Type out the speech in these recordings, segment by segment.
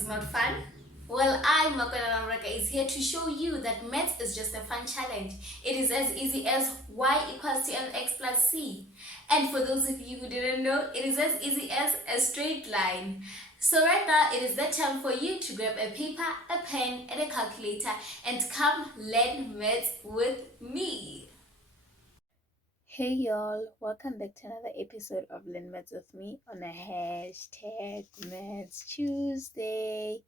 is not fun? Well, I, Makwana Namraka, is here to show you that maths is just a fun challenge. It is as easy as y equals to mx plus c. And for those of you who didn't know, it is as easy as a straight line. So right now, it is the time for you to grab a paper, a pen, and a calculator and come learn maths with me. Hey y'all, welcome back to another episode of Learn Maths with me on a hashtag Maths Tuesday.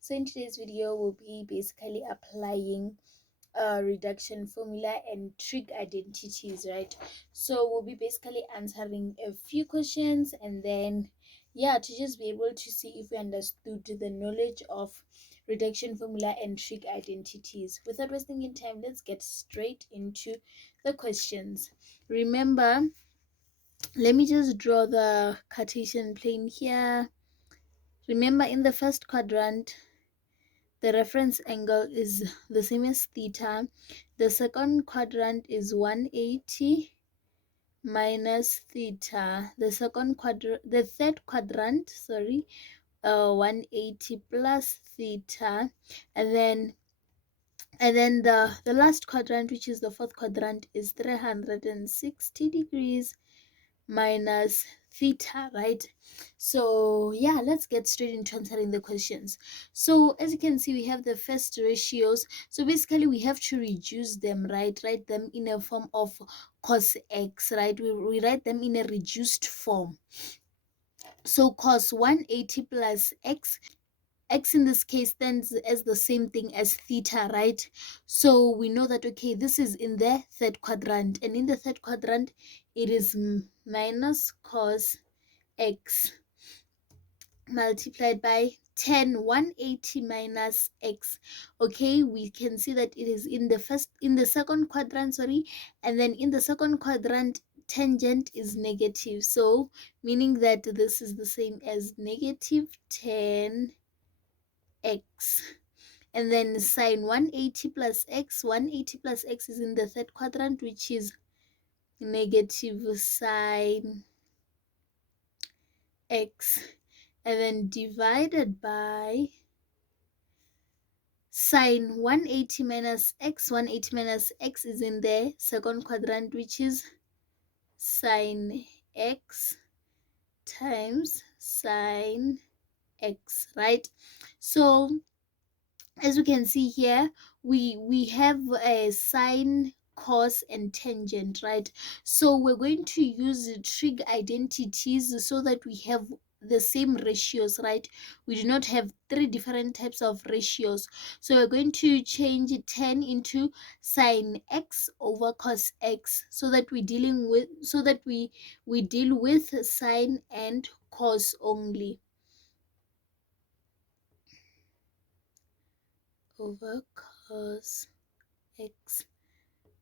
So in today's video, we'll be basically applying reduction formula and trig identities, right? So we'll be basically answering a few questions and then to just be able to see if we understood the knowledge of reduction formula and trig identities. Without wasting any time, let's get straight into the questions. Remember, let me just draw the Cartesian plane here. Remember, in the first quadrant, the reference angle is the same as theta. The second quadrant is 180 minus theta. The third quadrant, 180 plus theta, and then the last quadrant, which is the fourth quadrant, is 360 degrees minus theta, right? So yeah, let's get straight into answering the questions. So as you can see, we have the first ratios. So basically we have to reduce them, right? Write them in a form of cos x, right? We write them in a reduced form. So cos 180 plus x in this case stands as the same thing as theta, right? So we know that, okay, this is in the third quadrant, and in the third quadrant it is minus cos x multiplied by 180 minus x. Okay, we can see that it is in the second quadrant, and then in the second quadrant tangent is negative, so meaning that this is the same as negative 10 x. And then sine 180 plus x, 180 plus x is in the third quadrant, which is negative sine x, and then divided by sine 180 minus x. 180 minus x is in the second quadrant, which is sine x times sine x, right? So as we can see here, we have a sine, cos, and tangent, right? So we're going to use trig identities so that we have the same ratios, right? We do not have three different types of ratios. So we're going to change 10 into sine x over cos x, so that we deal with sine and cos only, over cos x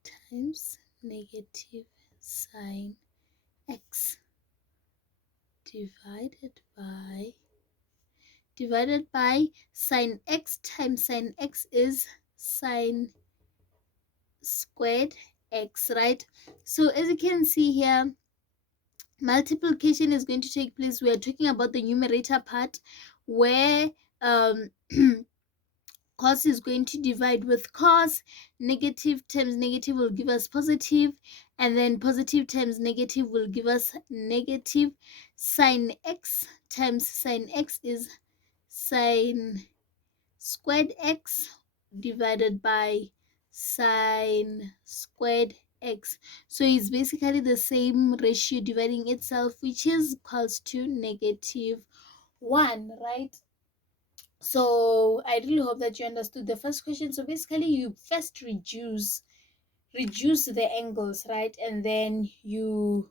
times negative sine x divided by sine x times sine x is sine squared x, right? So as you can see here, multiplication is going to take place. We are talking about the numerator part, where cos is going to divide with cos. Negative times negative will give us positive, and then positive times negative will give us negative. Sine x times sine x is sine squared x divided by sine squared x. So it's basically the same ratio dividing itself, which is equals to -1, right? So I really hope that you understood the first question. So basically you first reduce the angles, right? And then you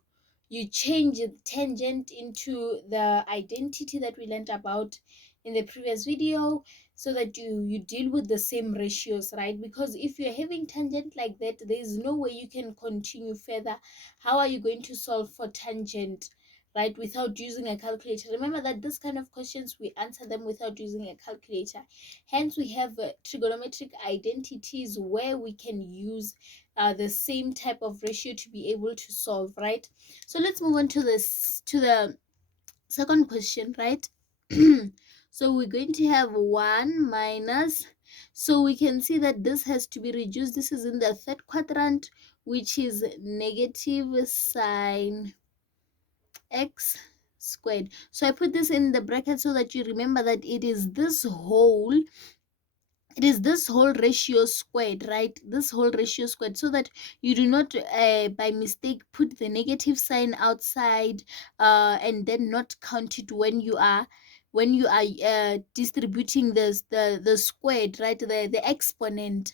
change the tangent into the identity that we learned about in the previous video, so that you deal with the same ratios, right? Because if you're having tangent like that, there's no way you can continue further. How are you going to solve for tangent, right, without using a calculator? Remember that this kind of questions, we answer them without using a calculator. Hence we have trigonometric identities where we can use the same type of ratio to be able to solve, right? So let's move on to the second question, right? So we're going to have 1 minus, so we can see that this has to be reduced. This is in the third quadrant, which is negative sine x squared. So I put this in the bracket so that you remember that it is this whole ratio squared, right? This whole ratio squared, so that you do not by mistake put the negative sign outside and then not count it when you are distributing the squared, right? The exponent.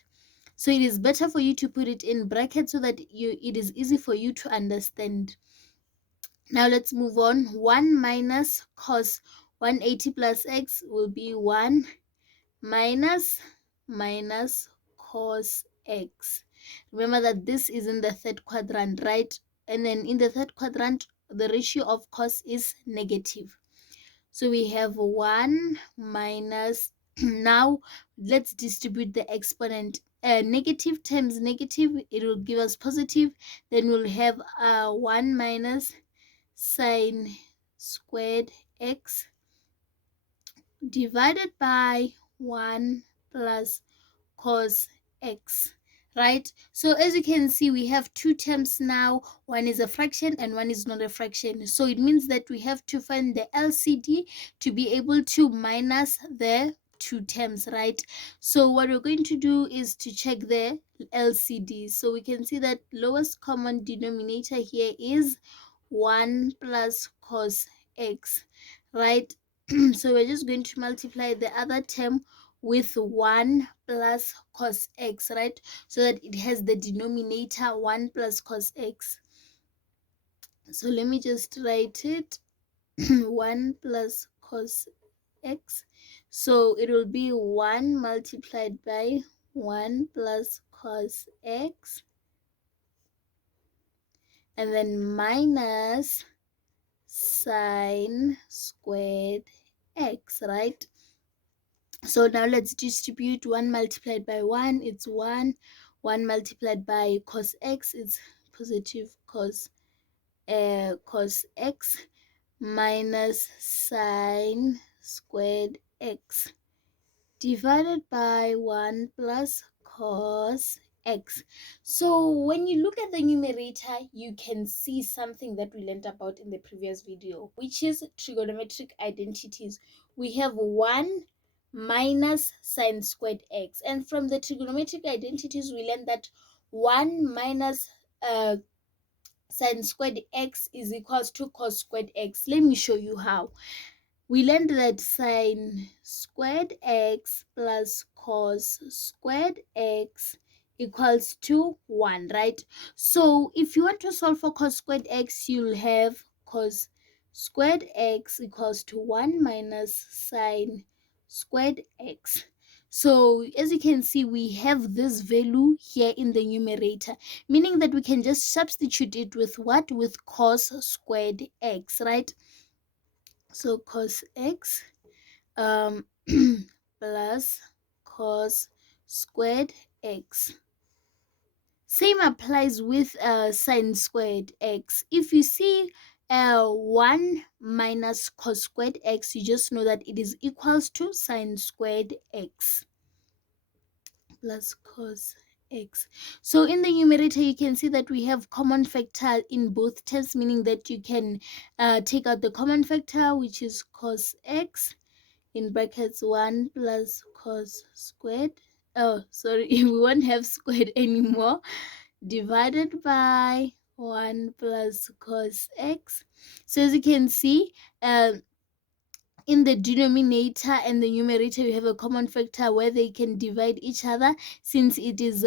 So it is better for you to put it in brackets so that it is easy for you to understand. Now let's move on. 1 minus cos 180 plus x will be 1 minus cos x. Remember that this is in the third quadrant, right? And then in the third quadrant, the ratio of cos is negative. So we have 1 minus, now let's distribute the exponent. Negative times negative, it will give us positive. Then we'll have 1 minus sine squared x divided by 1 plus cos x, right? So as you can see, we have two terms now. One is a fraction and one is not a fraction. So it means that we have to find the LCD to be able to minus the two terms, right? So what we're going to do is to check the LCD. So we can see that lowest common denominator here is 1 plus cos x, right? So we're just going to multiply the other term with 1 plus cos x, right? So that it has the denominator 1 plus cos x. So let me just write it. 1 plus cos x. So it will be 1 multiplied by 1 plus cos x, and then minus sine squared x, right? So now let's distribute 1 multiplied by 1, it's 1. 1 multiplied by cos x, it's positive cos x minus sine squared x divided by 1 plus cos x. So when you look at the numerator, you can see something that we learned about in the previous video, which is trigonometric identities. We have 1 minus sine squared x, and from the trigonometric identities we learned that 1 minus sine squared x is equals to cos squared x. Let me show you how. We learned that sine squared x plus cos squared x equals to 1, right? So if you want to solve for cos squared x, you'll have cos squared x equals to 1 minus sine squared x. So as you can see, we have this value here in the numerator, meaning that we can just substitute it with what? With cos squared x, right? So cos x plus cos squared x. Same applies with sine squared x. If you see 1 minus cos squared x, you just know that it is equals to sine squared x plus cos x. So in the numerator, you can see that we have common factor in both terms, meaning that you can take out the common factor, which is cos x, in brackets 1 plus cos squared. Oh, sorry, we won't have squared anymore. Divided by 1 plus cos x. So as you can see, in the denominator and the numerator, we have a common factor where they can divide each other, since it is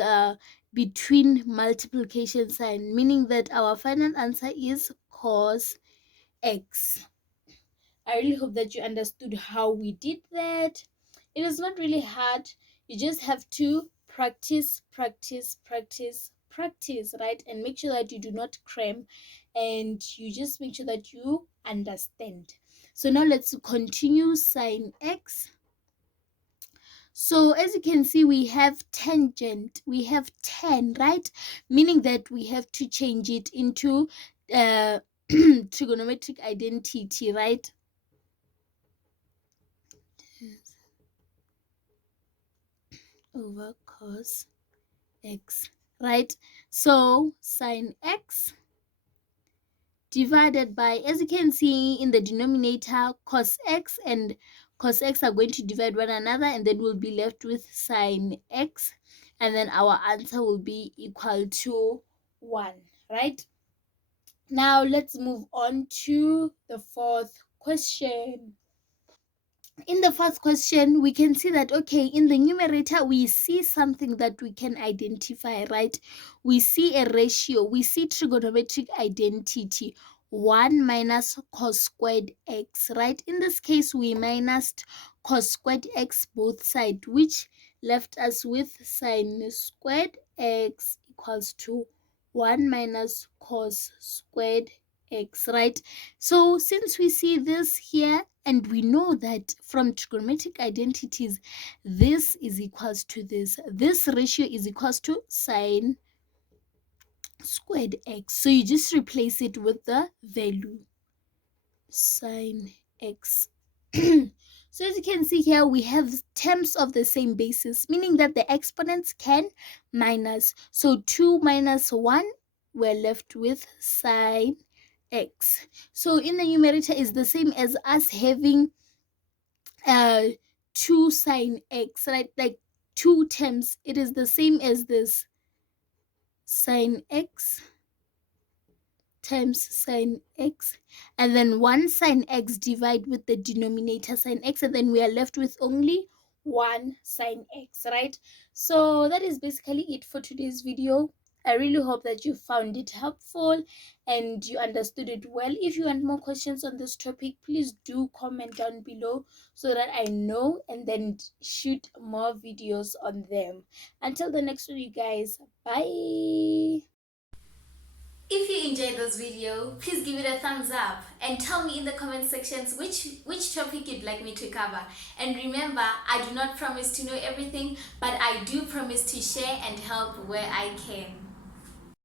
between multiplication sign, meaning that our final answer is cos x. I really hope that you understood how we did that. It is not really hard. You just have to practice, right? And make sure that you do not cram, and you just make sure that you understand. So now let's continue sine x. So as you can see, we have tangent, we have tan, right? Meaning that we have to change it into trigonometric identity, right? is over cos x, right? So sine x divided by, as you can see in the denominator, cos x and cos x are going to divide one another, and then we'll be left with sine x, and then our answer will be equal to 1, right? Now let's move on to the fourth question. In the first question, we can see that, okay, in the numerator, we see something that we can identify, right? We see a ratio, we see trigonometric identity, 1 minus cos squared x, right? In this case, we minused cos squared x both sides, which left us with sine squared x equals to 1 minus cos squared x, right? So since we see this here, and we know that from trigonometric identities, this is equals to this ratio is equals to sine squared x. So you just replace it with the value sine x. So as you can see here, we have terms of the same basis, meaning that the exponents can minus. So 2 minus 1, we're left with sine x. So in the numerator is the same as us having 2 sine x, right? Like 2 terms. It is the same as this sine x times sine x, and then 1 sine x divide with the denominator sine x, and then we are left with only 1 sine x, right? So that is basically it for today's video. I really hope that you found it helpful and you understood it well. If you want more questions on this topic, please do comment down below so that I know and then shoot more videos on them. Until the next one, you guys, bye. If you enjoyed this video, please give it a thumbs up and tell me in the comment sections which topic you'd like me to cover. And remember, I do not promise to know everything, but I do promise to share and help where I can.